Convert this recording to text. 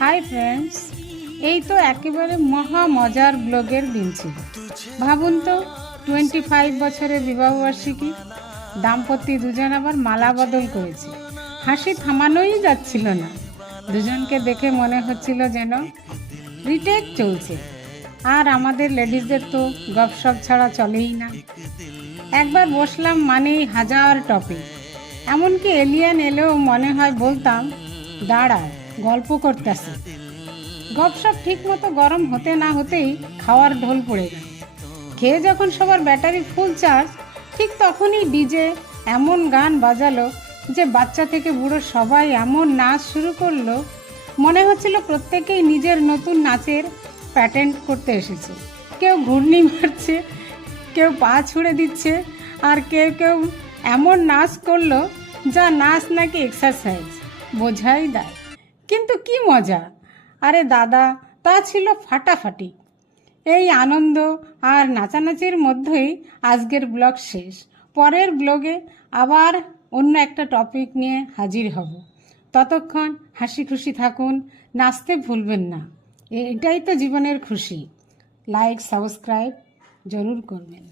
Hi friends, এই তো একেবারে মহা মজার ব্লগের দিন ছিল। ভাবুন তো, 25 বছরের বিবাহবার্ষিকী, দাম্পত্য দুজন আবার মালা বদল করেছে। হাসি থামানোই যাচ্ছিল না। দুজনকে দেখে মনে হচ্ছিল যেন রিটেক চলছে। আর আমাদের লেডিসদের তো গপসপ ছাড়া চলেই না। একবার বসলাম মানেই হাজার টপিক। এমনকি এলিয়ান এলেও মনে হয় বলতাম, দাঁড়াও, গল্প করতেছে। গপসপ ঠিক মতো গরম হতে না হতেই খাওয়ার ঢোল পড়ে গেল। খেয়ে যখন সবার ব্যাটারি ফুল চার্জ, ঠিক তখনই ডিজে এমন গান বাজালো যে বাচ্চা থেকে বুড়ো সবাই এমন নাচ শুরু করলো, মনে হচ্ছিল প্রত্যেকেই নিজের নতুন নাচের প্যাটেন্ট করতে এসেছে। কেউ ঘূর্ণি মারছে, কেউ পা ছুঁড়ে দিচ্ছে, আর কেউ কেউ এমন নাচ করলো যা নাচ নাকি এক্সারসাইজ বোঝাই দেয়। কিন্তু কি মজা! আরে দাদা, তা ছিল ফাটাফাটি। এই আনন্দ আর নাচানাচির মধ্যেই আজকের ব্লগ শেষ। পরের ব্লগে আবার অন্য একটা টপিক নিয়ে হাজির হব। ততক্ষণ হাসি খুশি থাকুন, নাচতে ভুলবেন না। এটাই তো জীবনের খুশি। লাইক সাবস্ক্রাইব জরুর করবেন।